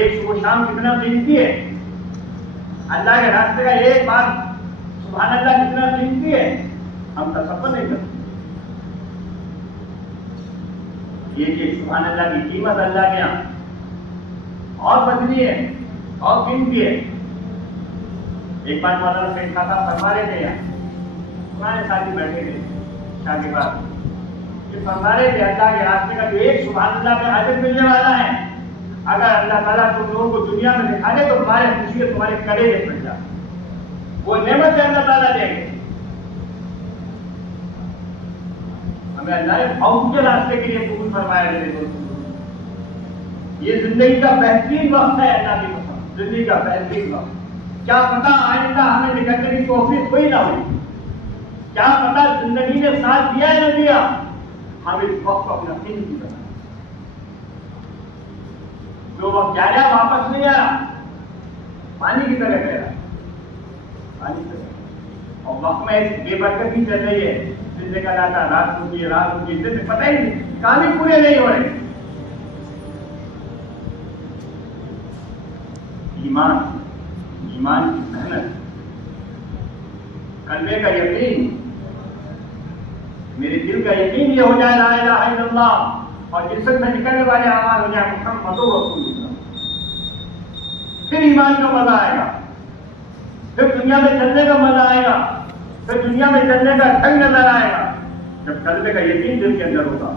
ایک صبح شام کتنا قیمتی ہے؟ اللہ کے راستے کا ایک بار سبحان اللہ کتنا قیمتی ہے؟ ہم تصور نہیں کرتے یہ کہ سبحان اللہ کی قیمت اللہ کے یہاں اور بدلی ہے اور قیمتی ہے۔ ایک بار مولانا سید صاحب فرما رہے تھے، یہاں ہمارے ساتھی بیٹھے تھے شاہ کے بعد، یہ فرما رہے تھے اللہ کے راستے کا جو ایک سبحان اللہ میں حاضر ملنے والا ہے، اگر اللہ تعالیٰ تم لوگوں کو دنیا میں دکھا دے تو تمہارے خوشی اور تمہارے کلیجے پھٹ جائے، وہ نعمت سے اللہ تعالیٰ دیں گے ہمیں۔ اللہ نے موت کے راستے کے لیے قبول فرمایا میرے دوستوں، یہ زندگی کا بہترین وقت ہے اللہ کی قسم، زندگی کا بہترین وقت۔ کیا پتا آئندہ ہمیں نکلنے کی توفیق ہوئی نہ ہوئی، کیا پتا زندگی نے ساتھ دیا یا نہ دیا، ہم اس وقت کو اپنا یقین نہیں کرنا۔ جو وقت جایا واپس نہیں آیا، پانی کی طرح گیا، پانی کی طرح۔ اور وقت میں بے برکتی چل رہی ہے، دن نکل آتا رات ہوتی ہے، رات ہوتی ہے، دن پتہ ہی نہیں، کام ہی پورے نہیں ہو رہے۔ ایمان کی محنت، قلبے کا یقین، میرے دل کا یقین یہ ہو جائے لا الہ الا اللہ، اور جسم میں نکلنے والے اعمال ہو جائے محمد رسول اللہ، پھر ایمان کا مزہ آئے گا، پھر دنیا میں چلنے کا مزہ آئے گا، پھر دنیا میں چلنے کا ڈھنگ نظر آئے گا، جب قلبے کا یقین دل کے اندر ہوگا۔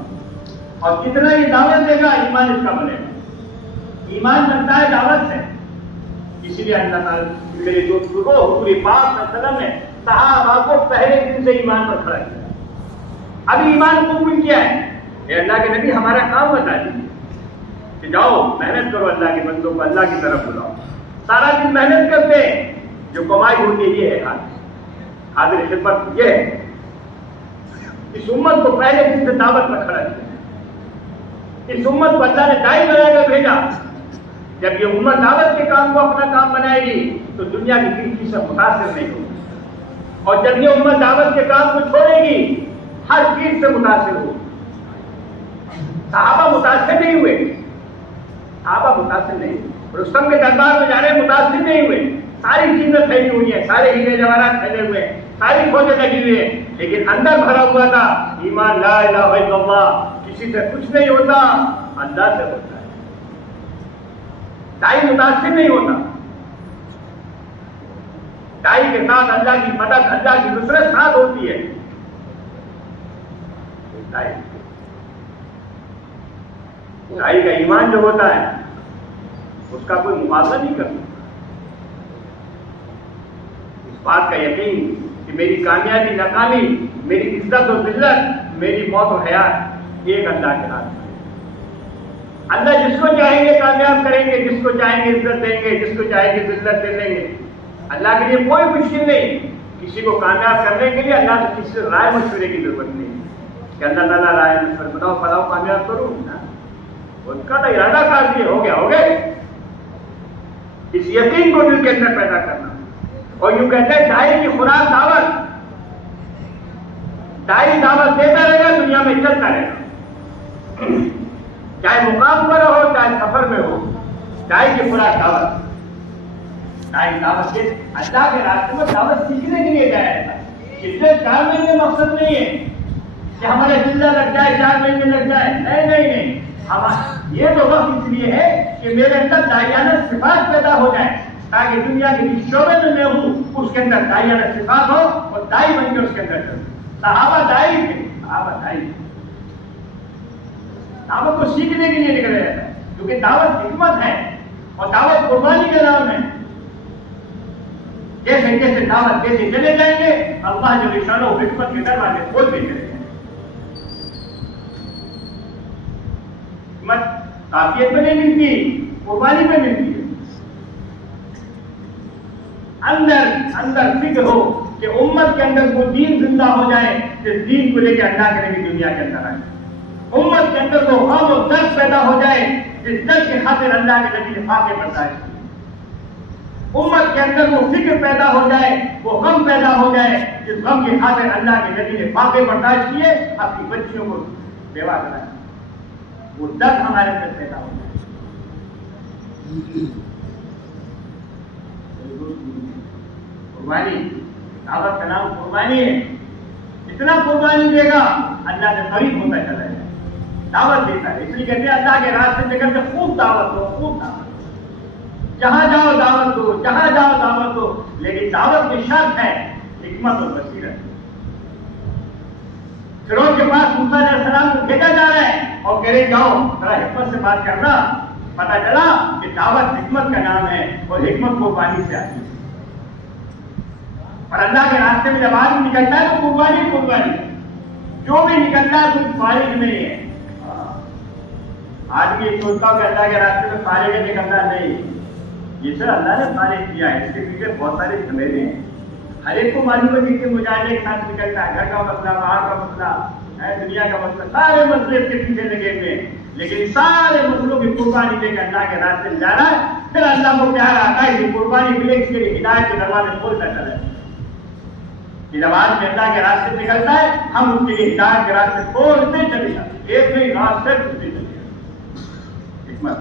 اور کتنا یہ دعوت دے گا ایمان اس کا بنے گا۔ ایمان بنتا ہے دعوت سے، اسی لیے اللہ تعالیٰ میرے دوست کو حضور پاک صلی اللہ علیہ وسلم نے صحابہ کو پہلے دن سے ایمان پر کھڑا کیا، ابھی ایمان قبول کیا ہے۔ اے اللہ کے نبی ہمارا کام بتا دیجیے کہ جاؤ محنت کرو، اللہ کے بندوں کو اللہ کی طرف بلاؤ، سارا دن محنت کرتے ہیں، جو کمائی ہوتی ہے یہ ہے حاضر خدمت، یہ ہے۔ اس امت کو پہلے دن سے دعوت پر کھڑا کیا، اس امت کو اللہ نے داعی بنا کر بھیجا۔ جب یہ امت دعوت کے کام کو اپنا کام بنائے گی تو دنیا کی کسی چیز سے متاثر نہیں ہوگی، اور جب یہ امت دعوت کے کام کو چھوڑے گی ہر چیز سے متاثر ہوگی۔ صحابہ متاثر نہیں ہوئے، صحابہ متاثر نہیں ہوئے، رستم کے دربار میں جانے متاثر نہیں ہوئے، ساری چیزیں پھیلی ہوئی ہیں، سارے ہیرے جواہرات پھیلے ہوئے ہیں، ساری فوجیں لگی ہوئی ہیں، لیکن اندر بھرا ہوا تھا ایمان لا الہ الا اللہ، کسی سے کچھ نہیں ہوتا، اللہ سے ہوتا ہے۔ دائی متاثر نہیں ہوتا، دائی کے ساتھ اللہ کی مدد، اللہ کی نصرت ساتھ ہوتی ہے۔ دائی کا ایمان جو ہوتا ہے اس کا کوئی مقابلہ نہیں کر سکتا۔ اس بات کا یقین کہ میری کامیابی ناکامی، میری عزت و ذلت، میری موت و حیات ایک اللہ کے ہاتھ میں۔ اللہ جس کو چاہیں گے کامیاب کریں گے، جس کو چاہیں گے عزت دیں گے، جس کو چاہیں گے ذلت دے دیں گے۔ اللہ کے لیے کوئی مشکل نہیں، کسی کو کامیاب کرنے کے لیے اللہ سے کسی سے رائے مشورے کی ضرورت نہیں کہ اللہ تعالیٰ رائے مشورہ بتاؤ فلاؤ کامیاب کروں، ان کا تو ارادہ کر دیا، ہو گیا ہو گئے۔ اس یقین کو دل کے اندر پیدا کرنا، اور یوں کہتے ہیں دائی کی خوراک دعوت، دائی دعوت دیتا رہے گا، دنیا میں چلتا رہے گا، چاہے مقام پر ہو چاہے سفر میں ہو، دائی کی خوراک دعوت۔ دائی دعوت سے اللہ کے راستے میں دعوت سیکھنے کے لیے جایا تھا، اس سے 4 مہینے مقصد نہیں ہے کہ ہمارے زندہ لگ جائے، 4 مہینے لگ جائے، نہیں نہیں نہیں، یہ تو وقت اس لیے ہے کہ میرے اندر داعیانہ صفات پیدا ہو جائے، تاکہ دنیا کے جس شعبے میں میں ہوں اس کے اندر داعیانہ صفات ہو اور دائی بن کے اس کے اندر چلوں۔ صحابہ دائی تھے، صحابہ دائی تھے، دعوت کو سیکھنے کے لیے نکلے رہتا ہے، کیونکہ دعوت حکمت ہے اور دعوت قربانی کے نام ہے۔ جیسے جیسے دعوت دیتے چلے جائیں گے اللہ جو نشانوں حکمت کے دروازے کھولتے چلے جائیں گے۔ حکمت کافیت میں نہیں ملتی، قربانی میں ملتی ہے۔ اندر فکر ہو کہ امت کے اندر وہ دین زندہ ہو جائے جس دین کو لے کے اللہ کے نبی دنیا کے اندر آئے، امت کے اندر وہ غم و درد پیدا ہو جائے جس درد کے خاطر اللہ کے نبی نے فاقے برداشت کیے، امت کے اندر وہ فکر پیدا ہو جائے، وہ غم پیدا ہو جائے جس غم کی خاطر اللہ کے نبی نے فاقے برداشت کیے، اپنی بچیوں کو بیوہ بنایا، وہ درد ہمارے اندر پیدا ہو جائے۔ قربانی، دعوت کا نام قربانی ہے. اتنا قربانی دے گا اللہ سے قریب ہوتا چلا جائے. دعوت دیتا ہے، اس لیے کہتے ہیں اللہ کے راستے میں نکل کے خوب دعوت دو، خوب دعوت. جہاں جاؤ دعوت دو، جہاں جاؤ دعوت دو، لیکن دعوت کی شرط ہے حکمت اور بصیرت. فرعون کے پاس موسیٰ علیہ السلام کو بھیجا جا رہا ہے اور کہہ رہے جاؤ ذرا حکمت سے بات کرنا. پتا چلا کہ دعوت حکمت کا نام ہے اور حکمت قربانی سے آتی ہے. اور اللہ کے راستے میں جب آدمی نکلتا ہے تو قربانی قربانی. جو بھی نکلتا ہے کچھ فارغ نہیں ہے. آدمی یہ سوچتا ہو کہ اللہ کے راستے میں فارغ ہے، نکلنا نہیں. یہ سر اللہ نے فارغ کیا ہے، اس کے پیچھے بہت سارے جھمیلے ہیں. ہر ایک کو معلوم ہے کہ مجاہدے کے ساتھ نکلتا ہے. گھر کا مسئلہ، باہر کا مسئلہ ہے، دنیا کا مسئلہ، سارے مسئلے اس کے پیچھے لگے ہوئے ہیں. لیکن سارے مسئلوں کی قربانی لے کر اللہ کے راستے میں جا رہا ہے. پھر اللہ کو پیار آتا ہے کہ قربانی ملے، اس کے لیے ہدایت کے دروازے کھولتا چلا ہے. کہ جب آدمی اللہ کے راستے نکلتا ہے ہم اس کے لیے ہدایت کے راستے کھولتے چلے جاتے. ایک نہیں راستے کھولتے چلے جاتے. حکمت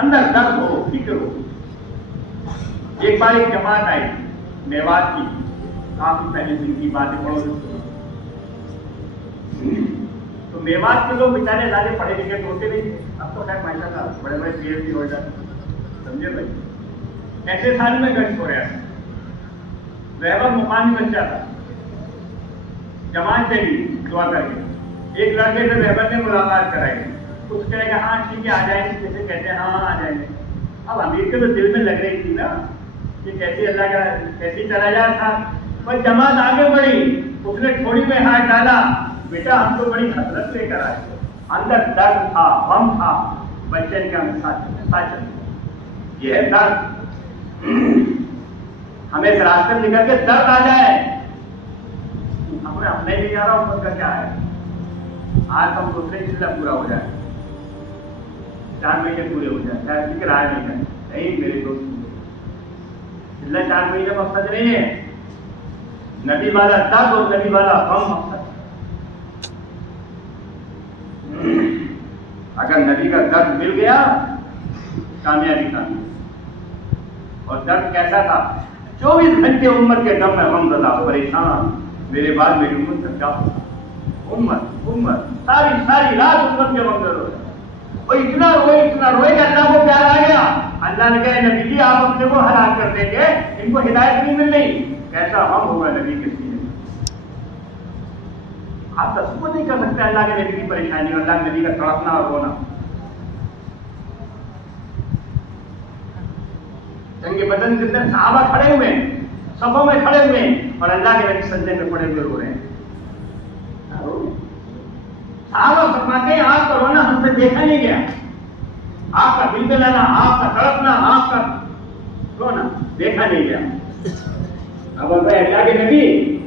اندر درد ہو، فکر ہو. ایک بار ایک جماعت آئی میوات کی، کافی پہلے دن کی باتیں پڑھو. تو میوات کے لوگ بیچارے زیادہ پڑھے لکھے تو ہوتے نہیں. اب تو خیر ماشاء اللہ بڑے بڑے پی ایچ ڈی ہو جاتے. سمجھے بھائی، ایسے سال میں گھر ہو رہا تھا. رہبر مقامی بچہ تھا. جماعت چلی دعا کر کے. ایک لڑکے سے رہبر نے ملاقات کرائی. کچھ کہے گا ہاں ٹھیک ہے آ جائیں گے، جیسے کہتے ہیں ہاں آ جائیں گے. اب امیر کے تو دل میں لگ رہی تھی نا کہ کیسے اللہ کا کیسے چلا جا تھا. پر جماعت آگے بڑھی، اس نے تھوڑی میں ہاتھ ڈالا. بیٹا ہم تو بڑی حسرت لے کر آئے. اندر درد تھا، غم تھا. بچے کا ساتھ یہ ہے درد. ہمیں اس راستے میں نکل کے درد آ جائے. ہمیں اپنے نہیں جا رہا اوپر کا کیا ہے. آج ہم دوسرے چیزیں پورا ہو جائے، 4 مہینے پورے ہو جائے، چاہے فکر آئے نہیں میرے دوست. 4 مہینے مقصد نہیں ہے. نبی والا درد اور نبی والا غم مقصد. اگر نبی کا درد مل گیا کامیابی کا. اور درد کیسا تھا؟ 24 گھنٹے امت کے دم میں غم زدہ پریشان. میرے بعد میری امت سے کیا ہوگا؟ امت ساری رات امت کے غم زدہ. وہ اتنا روئے کہ اللہ کو پیار آ گیا. اللہ نے کہا نبی جی آپ اپنے کو ہلاک کر دیں گے، ان کو ہدایت نہیں مل رہی. کیسا غم ہوگا نبی کے سینے میں. آپ تصور نہیں کر سکتے اللہ کے نبی کی پریشانی اور اللہ کے نبی کا تڑپنا اور رونا. جنگ بدر کے اندر صحابہ کھڑے ہوئے ہیں، صفوں میں کھڑے ہوئے ہیں اور اللہ کے نبی سجدے میں پڑے ہوئے رو رہے ہیں. صحابہ فرماتے ہیں آپ کا رونا ہم سے دیکھا نہیں گیا. آپ کا دل دلانا، آپ کا تڑپنا، آپ کا رونا دیکھا نہیں گیا. اب اللہ کے نبی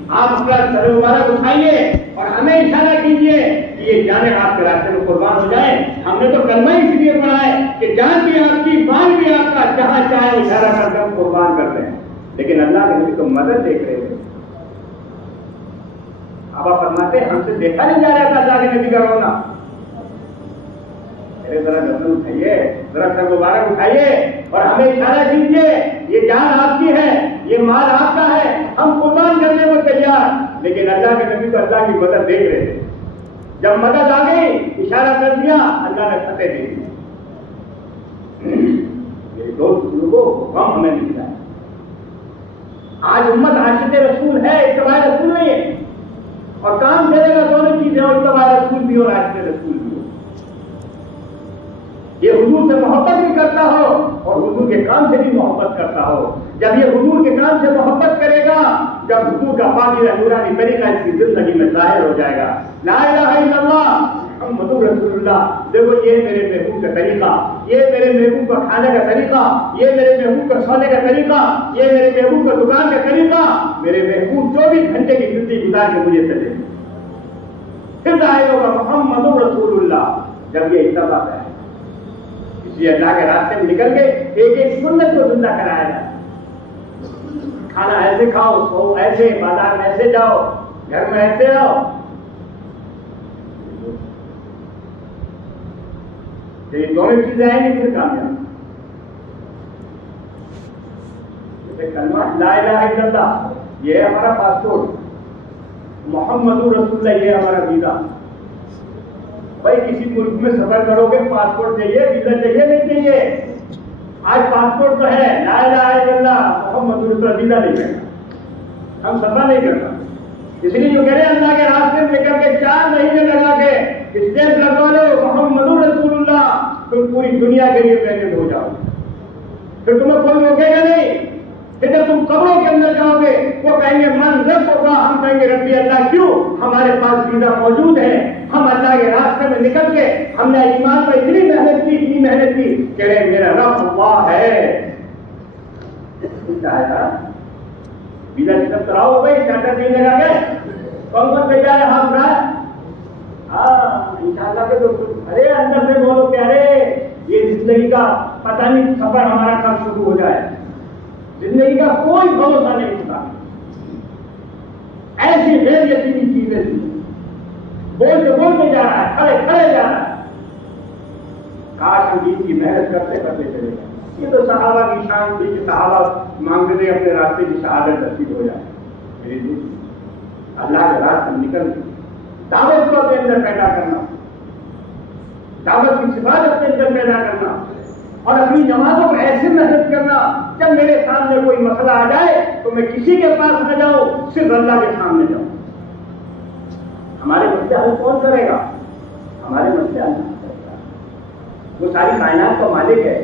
آپ اپنا سر مبارک اٹھائیے اور ہمیں اشارہ کیجیے کہ یہ جانے آپ کے راستے میں قربان ہو جائے. ہم نے تو کلمہ اس لیے پڑھا ہے کہ جان بھی آپ کی، مال بھی آپ کا، جہاں چاہے اشارہ کر کے ہم قربان کرتے ہیں. لیکن اللہ کے نبی تو مدد دیکھ رہے تھے. اب آپ فرماتے ہیں ہم سے دیکھا نہیں جا رہا تھا اللہ کے نبی کا رونا. ذرا گردن اٹھائیے، ذرا سر مبارک اٹھائیے اور ہمیں اشارہ کیجیے یہ جان آپ کی ہے، یہ مال آپ کا ہے، ہم قربان کرنے کو تیار. لیکن اللہ کے نبی تو اللہ کی مدد دیکھ رہے تھے. جب مدد آ گئی اشارہ کر دیا، اللہ نے فتح دے دی. میرے دوست بزرگوں غم ہمیں ملتا ہے. آج امت عاشق رسول ہے، اتباع رسول نہیں ہے. اور کام کرے گا دونوں چیزیں، اتباع رسول بھی اور عاشق رسول بھی. یہ حضور سے محبت بھی کرتا ہو اور حضور کے کام سے بھی محبت کرتا ہو. جب یہ حضور کے کام سے محبت کرے گا، جب حضور کا پاکی نورانی طریقہ اس کی زندگی میں ظاہر ہو جائے گا. لا الہ الا اللہ محمد رسول اللہ. دیکھو یہ میرے محبوب کا طریقہ، یہ میرے محبوب کا کھانے کا طریقہ، یہ میرے محبوب کا سونے کا طریقہ، یہ میرے محبوب کا دکان کا طریقہ. میرے محبوب 24 گھنٹے کی زندگی گزار کے مجھے چلے. پھر ظاہر ہوگا محمد رسول اللہ. جب یہ اتباع ہے یہ اللہ کے راستے میں نکل کے ایک ایک سنت کو زندہ کرایا جائے. کھانا ایسے کھاؤ، سو ایسے، بازار میں ایسے جاؤ، گھر میں ایسے آؤ. یہ دونوں چیزیں آئیں گی پھر کامیاب. جیسے کلمہ لا الہ الا اللہ یہ ہے ہمارا پاسپورٹ, محمد رسول اللہ یہ ہمارا ویزا. بھائی کسی ملک میں سفر کرو گے پاسپورٹ چاہیے, ویزا چاہیے نہیں چاہیے؟ آج پاسپورٹ تو ہے, لا الہ الا اللہ محمد رسول اللہ, ویزا نہیں ہے, ہم سفر نہیں کرتا. اس لیے جو کہہ رہے ہیں اللہ کے راستے میں نکل کے 4 مہینے لگا کے اسٹیمپ لگوا لو محمد رسول اللہ, تم پوری دنیا کے لیے محنت ہو جاؤ, پھر تمہیں کوئی روکے گا نہیں. پھر جب تم قبروں کے اندر جاؤ گے وہ کہیں گے من رب ہوگا, ہم کہیں گے ربی اللہ کیوں, ہمارے پاس ویزا موجود ہے, ہم اللہ کے راستے میں نکل کے ہم نے ایمان پر اتنی محنت کی کہ میرا رب اللہ ہے. ویزا سب کراؤ بھائی, چارٹر نہیں لگا کے کون بھیجا ہے ہاتھ رہا. ہاں انشاءاللہ کے تو ارے اندر سے بولو کہ ارے یہ زندگی کا پتہ نہیں سفر ہمارا کب شروع ہو جائے. زندگی کا کوئی بھروسہ نہیں ہوتا, ایسی غیر یقینی چیزیں بولتے جا رہا ہے, کھڑے جا رہا ہے. کاش ہم دین کی محنت کرتے چلے جائیں. یہ تو صحابہ کی شان تھی کہ صحابہ مانگتے تھے اپنے راستے کی شہادت نصیب ہو جائے. میرے دوست اللہ کے راستے میں نکل کے دعوت کو اپنے اندر پیدا کرنا, دعوت کی صفات اپنے اندر پیدا کرنا, اور اپنی نمازوں کو ایسے محنت کرنا جب میرے سامنے کوئی مسئلہ آ جائے تو میں کسی کے پاس نہ جاؤں, صرف اللہ کے سامنے جاؤں. ہمارے مسئلے حل کون کرے گا؟ ہمارے مسئلے حل کرے گا. وہ ساری کائنات کا مالک ہے,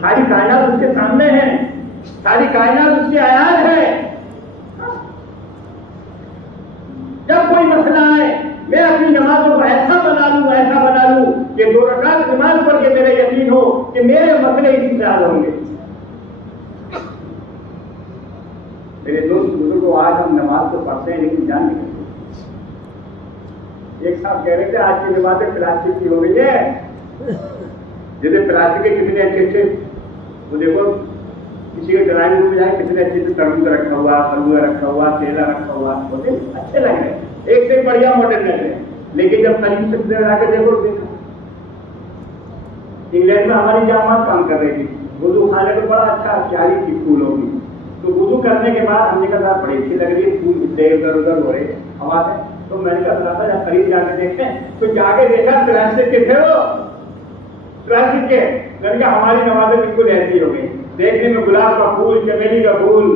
ساری کائنات اس کے سامنے ہے, ساری کائنات اس کے عیان ہے. جب کوئی مسئلہ آئے میں اپنی نمازوں کو ایسا بنا لوں کہ 2 رکعت نماز پڑھ کے میرا یقین ہو کہ میرے مسئلے اسی سے حل ہوں گے. میرے دوست بزرگوں, آج ہم نماز تو پڑھتے ہیں لیکن جان نہیں کرتے. ایک صاحب کہہ رہے تھے آج کی نمازیں پلاسٹک کی ہو گئی ہے. جیسے پلاسٹک کے کتنے اچھے وہ دیکھو کسی کے ڈرائنگ روم میں جائے کتنے اچھے سے تربوز رکھا ہوا, خربوزہ رکھا ہوا, کیلا رکھا ہوا, ہوتے اچھے لگ رہے ہیں, ایک سے بڑھیا ماڈل لگ رہے ہیں. لیکن جب قریب سے جا کے دیکھو, انگلینڈ میں ہماری جامعات کام کر رہی تھی, وضو خانے کو بڑا اچھا پیاری تھی پھولوں کی. تو وضو کرنے کے بعد ہم نے کہا بڑی اچھی لگ رہی ہے, پھول ادھر ادھر ہو رہے ہوا سے. تو میں نے کہا تھا جب قریب جا کے دیکھیں تو جا کے دیکھا پلاسٹک کے تھے, وہ پلاسٹک کے. میں نے کہا ہماری نمازیں بالکل ایسی ہو گئی, دیکھنے میں گلاب کا پھول, چمیلی کا پھول,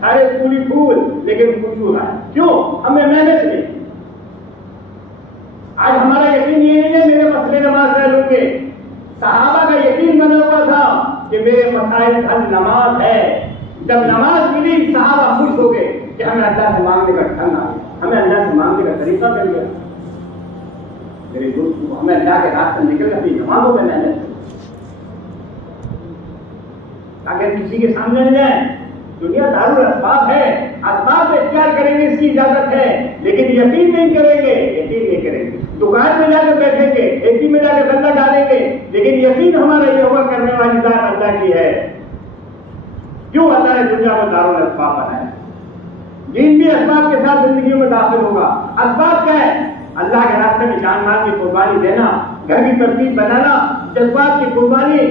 سارے پھول ہی پھول, لیکن خوشبو ہے. کیوں؟ ہمیں محنت نہیں. آج ہمارا یقین یہ نہیں ہے میرے مسئلے نماز حل ہوں گے. صحابہ کا یقین بنا ہوا تھا کہ میرے مسائل حل نماز ہے. جب نماز ملی صحابہ خوش ہو گئے کہ ہمیں اللہ سے مانگنے کا ڈھنگ آ گیا, ہمیں اللہ سے مانگنے کا طریقہ مل گیا. میرے دوست ہمیں اللہ کے راستے نکل کر اپنی نمازوں میں محنت کریں تاکہ کسی کے سامنے نہ جائیں. دنیا دار الاسباب ہے, اسباب اختیار کریں گے اس کی اجازت ہے, لیکن یقین نہیں کریں گے. دکان میں جا کے بیٹھیں گے, کھیتی میں جا کے بندہ ڈالیں گے, لیکن یقین ہمارا یہ ہوگا کرنے والی ذات اللہ کی ہے. کیوں اللہ نے دنیا کو دار الاسباب بنایا؟ دین بھی اسباب کے ساتھ زندگیوں میں داخل ہوگا. اسباب کیا ہے؟ اللہ کے راستے میں جان مال کی قربانی دینا, گھر کی ترتیب بنانا, جذبات کی قربانی,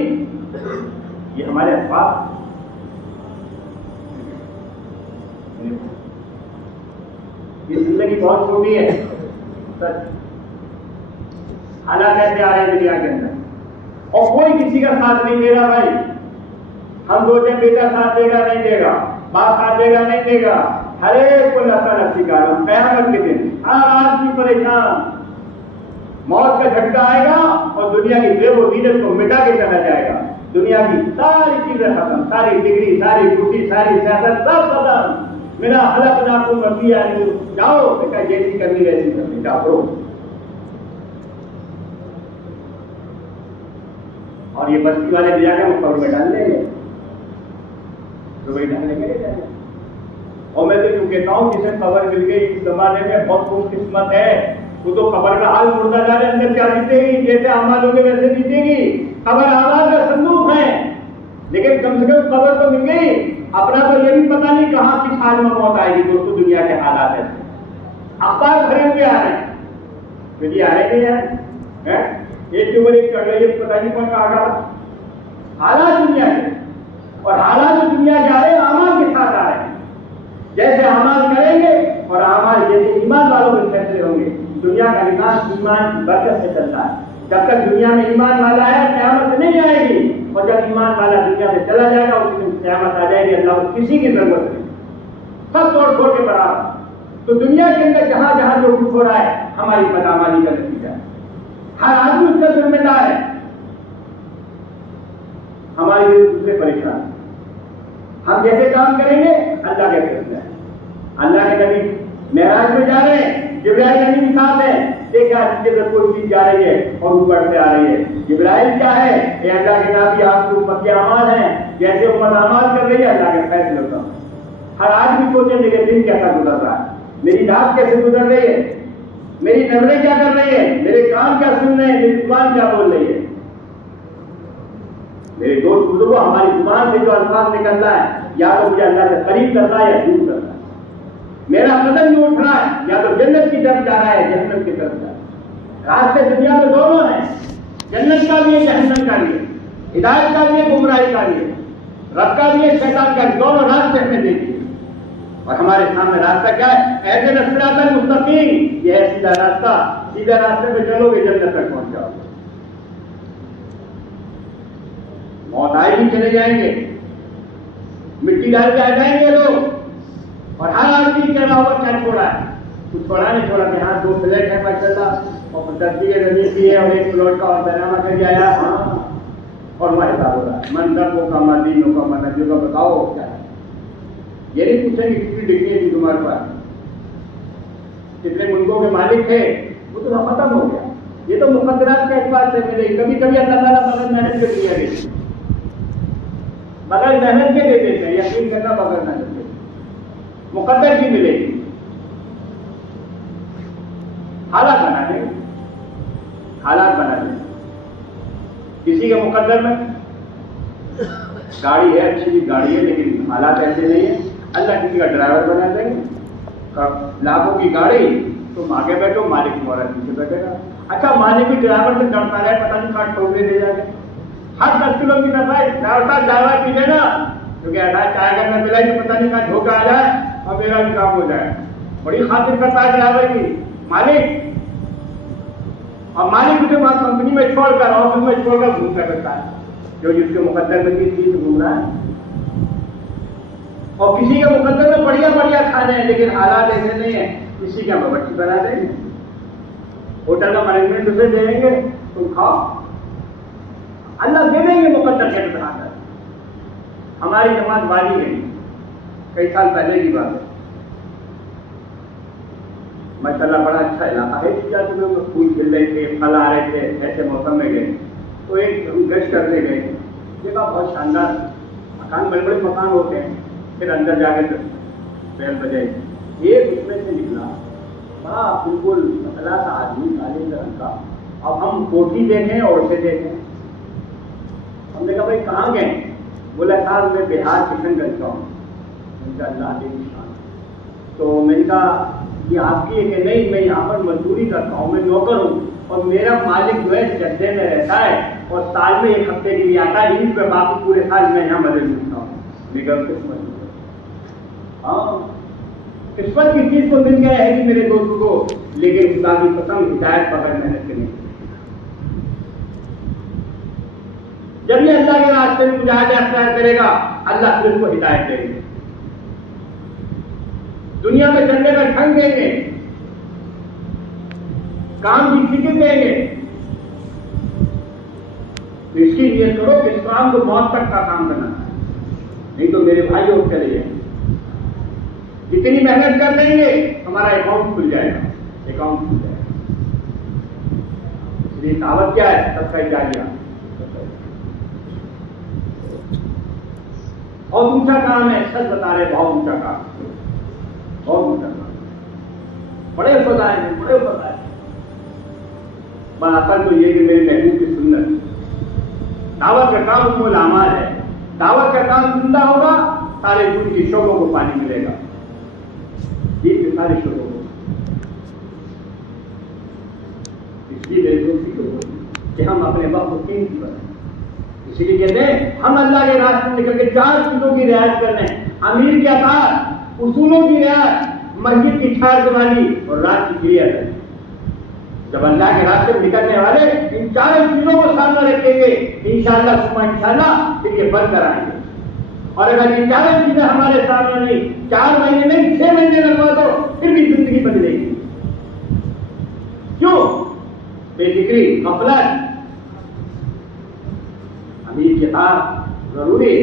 یہ ہمارے اسباب. یہ زندگی بہت چھوٹی ہے, حالات ایسے آ رہے ہیں دنیا کے اندر, اور کوئی کسی کا ساتھ نہیں دے رہا. بھائی ہم سوچیں بیٹا ساتھ دے گا نہیں دے گا, باپ ساتھ دے گا نہیں دے گا, ہر ایک کو نفع نفسی کا عالم. قیامت کے دن ہر آدمی پریشان, موت کا جھٹکا آئے گا اور دنیا کی بے و زینت کو مٹا کے چلا جائے گا. دنیا کی ساری چیزیں ختم, ساری ڈگری, ساری چھٹی, ساری سیاست سب ختم. میرا حلق ناخن رکھی ہے, جاؤ بیٹا جیسی کرنی ویسی کرنی, جاؤ. اور یہ بستی والے بھی جا کے ہم قبر میں ڈال دیں گے, تو وہی ڈالنے کے لیے. اور میں تو یوں کہتا ہوں جسے قبر مل گئی اس زمانے میں بہت خوش قسمت ہے. وہ تو قبر کا حال مردہ جانے اندر کیا جیتے گی, جیسے اعمال ہوں گے ویسے جیتے گی. قبر اعمال کا صندوق ہے, لیکن کم سے کم قبر تو مل گئی. اپنا تو یہ بھی پتہ نہیں کہاں کس حال میں موت آئے گی. دوستوں دنیا کے حالات ایسے, اخبار بھرے ہوئے آ رہے ہیں, پھر یہ آ رہے نہیں ہیں. ایک کے اوپر ایک چڑھ رہی ہے، پتہ نہیں کون کہاں گا. حالات دنیا کے، اور حالات دنیا جا رہے ہیں اعمال کے ساتھ آ رہے ہیں. جیسے اعمال کریں گے اور اعمال جیسے ایمان والوں کے فیصلے ہوں گے. دنیا کا نظام ایمان کی برکت سے چلتا ہے. جب تک دنیا میں ایمان والا ہے قیامت نہیں آئے گی، اور جب ایمان والا دنیا سے چلا جائے گا اس دن قیامت آ جائے گی. اللہ کو کسی کی ضرورت نہیں، سب توڑ پھوڑ کے برابر. تو دنیا کے اندر جہاں جہاں جو کچھ ہو رہا ہے ہماری بدعمالی کا نتیجہ ہے. ہر آدمی اس کا ذمہ دار ہے. ہماری دوسرے پریشان، ہم جیسے کام کریں گے اللہ کے فیصلہ ہے. اللہ کے نبی معراج میں جا رہے ہیں، جبرائیل نبی کے ساتھ ہے. دیکھا نیچے سے کوئی چیز جا رہی ہے اور اوپر سے آ رہی ہے. جبرائیل کیا ہے؟ اے اللہ کے نبی آپ کے اوپر کے اعمال ہیں، جیسے امت اعمال کر رہی ہے اللہ کے فیصلے ہوتا ہوں. ہر آدمی سوچے میرے دن کیسا گزر رہا ہے، میری رات کیسے گزر رہی ہے، میری نظریں کیا کر رہی ہے، میرے کان کیا سن رہے ہیں، میری زبان کیا بول رہی ہے. میرے دوست بزرگوں، ہماری زبان سے جو الفاظ نکل رہا ہے یا تو مجھے اللہ سے قریب کر رہا ہے یا دور کر رہا ہے. میرا قدم جو اٹھ رہا ہے یا تو جنت کی طرف جا رہا ہے جہنم کی طرف جا رہا ہے. راستے دنیا میں دونوں ہیں، جنت کا بھی ہے جہنم کا بھی ہے، ہدایت کا بھی ہے گمراہی کا بھی ہے، رب کا بھی ہے شیطان کا بھی. دونوں راستے ہمیں دیکھیے اور ہمارے سامنے راستہ کیا ہے؟ ایسے صراط المستقیم، یہ ہے سیدھا راستہ. سیدھے راستے پہ چلو گے جنت تک پہنچ جاؤ. موت آئے بھی چلے جائیں گے، مٹی ڈال کے آ جائیں گے لوگ. اور ہر آدمی کہنا ہوا کیا چھوڑا ہے، کچھ چھوڑا نہیں چھوڑا کہ ہاں 2 پلیٹ ہے ماشاءاللہ اور 10 رمیز بھی ہے اور 1 پلاٹ کا اور بنانا کر کے آیا. ہاں اور وہ حساب ہو رہا ہے منصبوں کا مدینوں کا منجوں کا. بتاؤ کیا ہے؟ یہ نہیں پوچھیں گے کتنی ڈگری تھی تمہارے پاس، کتنے ملکوں کے مالک تھے، وہ تو ختم ہو گیا. یہ تو مقدرات کے اعتبار سے ملے. کبھی کبھی اللہ تعالیٰ بغیر محنت کے دیا گئی، بغیر محنت کے دے دیتے ہیں. یقین کرنا بغیر محنت کے مقدر کی ملے گی. حالات بنا دیں، حالات بنا دیں. کسی کے مقدر میں گاڑی ہے، اچھی بھی گاڑی ہے لیکن حالات ایسے نہیں ہیں. اللہ کسی کا ڈرائیور بنا دیں گے، لاکھوں کی گاڑی، تم آگے بیٹھو، مالک تمہارا پیچھے بیٹھے گا. اچھا مالک بھی ڈرائیور سے ڈرتا رہے، پتہ نہیں کہاں ٹھوکرے دے جائے. ہر 10 کلو میٹر ڈرائیور صاحب ڈرائیور پیچھے نا، کیونکہ ایسا چائے کا نہ ملا کہ پتہ نہیں کہاں دھوکہ آ جائے اور میرا بھی کام ہو جائے. بڑی خاطر کرتا ہے ڈرائیور کی مالک. اور مالک اسے وہاں کمپنی میں چھوڑ کر آفس میں چھوڑ کر گھومتا کرتا ہے، جو جس کے مقدر میں کس چیز گھوم رہا ہے. اور کسی کے مقدر میں بڑھیا بڑھیا کھانے ہیں لیکن حالات ایسے نہیں ہیں. کسی کا باورچی بنا دیں گے، ہوٹل کا مینجمنٹ اسے دے دیں گے، تم کھاؤ. اللہ دے دیں گے مقدر کے بنا کر. ہماری جماعت والی گئی کئی سال پہلے کی بات ہے، ماشاءاللہ بڑا اچھا علاقہ ہے. پھول کھل رہے تھے، پھل آ رہے تھے، ایسے موسم میں گئے تو ایک گشت کرنے گئے. جگہ بہت شاندار، مکان بڑے بڑے مکان ہوتے ہیں. پھر اندر جا کے بیل بجائی، ایک اس میں سے نکلا بڑا بالکل پتلا سا آدمی کالے رنگ کا. اب ہم کوٹھی دیکھیں اور اسے دیکھیں. ہم نے کہا بھائی کہاں گئے؟ بولا صاحب میں بہار کشن گنج کا ہوں. ان کا اللہ علیہ نشان. تو میں نے کہا یہ آپ کی ہے کہ نہیں؟ میں یہاں پر مزدوری کرتا ہوں، میں نوکر ہوں اور میرا مالک جو ہے جدے میں رہتا ہے اور سال میں 1 ہفتے کے لیے آتا ہے. عید پہ باقی پورے سال میں یہاں مدد ملتا ہوں. نگم قسمت، ہاں قسمت کی چیز تو مل گیا ہے کہ میرے دوست کو، لیکن خدا کی قسم ہدایت بغیر محنت کرنی. جب یہ اللہ کے راستے میں مجاہدہ اختیار کرے گا اللہ پھر اس کو ہدایت دے گا، دنیا میں چلنے کا ڈھنگ دیں گے، کام کی فکر دیں گے. اس کی نیت کرو کہ اس کام کو موت تک کا کام کرنا ہے. نہیں تو میرے بھائی اور چلے جائیں، جتنی محنت کر لیں گے ہمارا اکاؤنٹ کھل جائے گا، اکاؤنٹ کھل جائے گا. اس لیے دعوت کیا ہے؟ سب کا جاریہ. بہت اونچا کام ہے، سچ بتا رہے، بہت اونچا کام، بہت اونچا کام. بڑے فضائل ہیں، بڑے فضائل. اصل تو یہ کہ میرے محبوب کی سنت، دعوت کا کام ام الاعمال ہے. دعوت کا کام زندہ ہوگا، سارے دن کی شعبوں کو پانی ملے گا. دین کے سارے شعبوں کو. اس لیے میرے دوست کہ ہم اپنے وقت کو قیمتی بنائیں. اسی لیے کہتے ہیں ہم اللہ کے راستے میں نکل کے 4 چیزوں کی رعایت کر لیں: امیر کی اطاعت، اصولوں کی رعایت، مسجد کی چھاڑ دیواری اور رات کی کریا کریں. جب اللہ کے راستے میں نکلنے والے ان 4 چیزوں کو سامنے رکھیں گے انشاءاللہ ثم انشاءاللہ پھر یہ بند کرائیں گے. اور اگر یہ 4 چیزیں ہمارے سامنے نہیں، 4 مہینے نہیں 6 مہینے لگوا دو پھر بھی زندگی بدلے گی. کیوں؟ بے فکری، غفلت. امیر کے ساتھ ضروری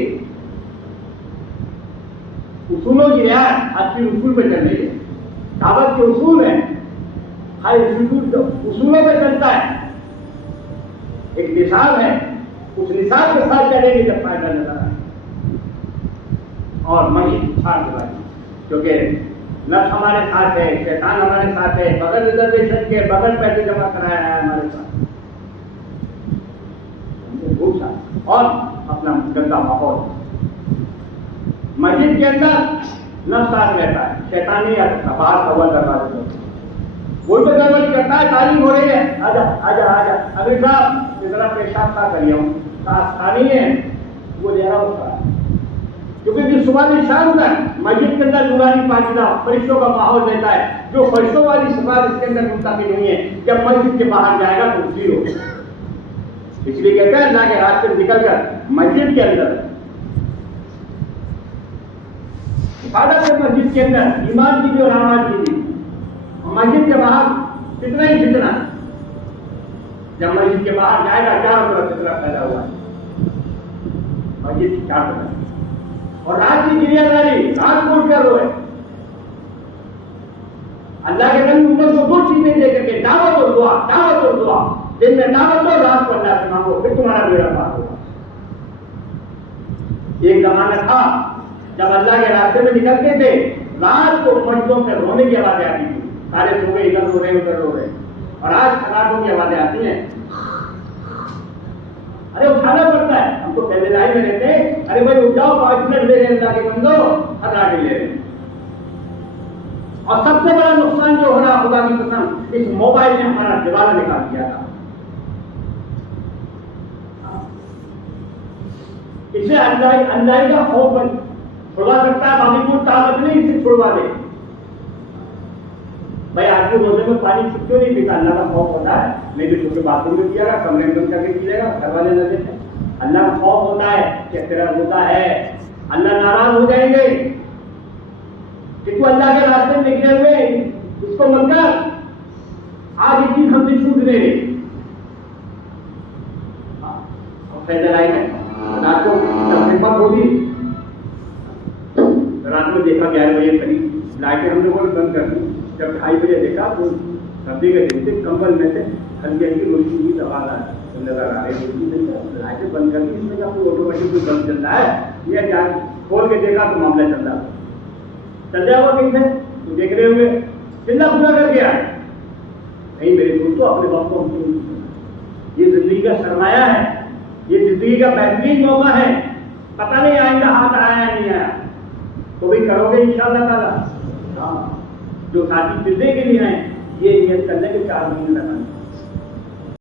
اصولوں کی رعایت، ہر چیز اصول پہ چلنے کے. دعوت کے اصول ہیں، ہر اصولوں پہ چلتا ہے. ایک نصاب ہے، اس نصاب کے ساتھ چلیں گے جب فائدہ نظر آئے. اور منی چھاڑ دیواری، کیونکہ نفس ہمارے ساتھ ہے، شیطان ہمارے ساتھ ہے، بغیر ریزرویشن کے بغیر پیسے جمع کرایا ہے ہمارے ساتھ. پوچھا اور اپنا گندا ماحول. مسجد کے اندر نفس ساتھ رہتا ہے، شیطان نہیں آ سکتا. باہر کا ہوا دروازے پر وہ تو گڑبڑی کرتا ہے. تعلیم ہو رہی ہے، آجا آجا آجا امیر صاحب ذرا پیشاب تھا کر لیا ہوں، خانی ہے وہ لے رہا ہوتا ہے. کیونکہ جو صبح میں شام ہوتا ہے مسجد کے اندر نورانی پاکیزہ فرشتوں کا ماحول رہتا ہے. جو فرشتوں والی صفات اس کے اندر منتقل ہوئی ہے، جب مسجد کے باہر جائے گا تو زیرو. اس لیے کہتے ہیں اللہ کے راستے سے نکل کر مسجد کے اندر عبادت ہے، مسجد کے اندر ایمان کیجیے اور آواز کیجیے. مسجد کے باہر کتنا ہی فتنہ. جب مسجد کے باہر جائے گا چاروں طرف فتنہ پیدا ہوا ہے. مسجد کی چار طرف اور رات کی کریا داری، رات کو اٹھ کر روئے. اللہ کے نبی امت کو 2 چیزیں دے کر کے دعوت اور دعا، دعوت اور دعا. دن میں دعوت دو، رات کو اللہ سے مانگو، پھر تمہارا بیڑا پار ہوگا. ایک زمانہ تھا جب اللہ کے راستے میں نکلتے تھے رات کو مسجدوں سے رونے کی آوازیں آتی تھی. سارے سو گئے، ادھر رو رہے ادھر رو رہے. اور آج خطاطوں کی آوازیں آتی ہیں. ارے اٹھانا پڑتا ہے، ہم تو پہلے لائن میں رہتے ہیں. ارے بھائی اٹھ جاؤ، 5 منٹ دے رہے ہیں اللہ کے بندو، خطاطے لے رہے ہیں. اور سب سے بڑا نقصان جو ہو رہا خدا کی قسم اس موبائل نے ہمارا دیوالہ نکال دیا تھا. اسے اللہ کا خوف چھڑوا سکتا ہے، باقی کوئی طاقت نہیں اسے چھڑوا دے. بھائی آج کے روزے میں پانی کیوں نہیں پیتا؟ اللہ کا خوف ہوتا ہے. نہیں تو چھوٹے باتھ روم میں پیا گا، کمرے میں بند کر کے پیے گا، گھر والے نہ دیتے. اللہ کا خوف ہوتا ہے کہ تیرا ہوتا ہے اللہ ناراض ہو جائیں گے. کہ تو اللہ کے راستے میں نکلے ہوئے اس کو مت کر. آج یہ چیز ہم سے چھوٹ نہیں رہی. فیصلہ آئے گا رات کو تقریباً ہوگی. رات میں دیکھا 11 بجے قریب لائٹیں ہم نے وہ بند کر دی. جب 2:30 بجے دیکھا تو سردی کے دن سے کمبل میں سے ہلکی ہلکی روشنی کی آواز نظر آ رہی ہے. لائٹیں بند کر دی. اس میں کیا کوئی آٹومیٹک کوئی بند چل رہا ہے یا جان کھول کے دیکھا تو معاملہ چل رہا ہے. چل جائے گا کہیں سے تو دیکھ رہے ہوئے چلنا پورا کر گیا. نہیں میرے دوستوں اپنے وقت کو یہ زندگی کا سرمایہ ہے، یہ زندگی کا بہترین موقع ہے. پتہ نہیں آئندہ ہاتھ آیا یا نہیں آیا تو بھی کرو گے انشاءاللہ تعالیٰ. جو ساتھی ملنے کے لیے آئے یہ نیت کرنے کے 4 مہینے لگانے.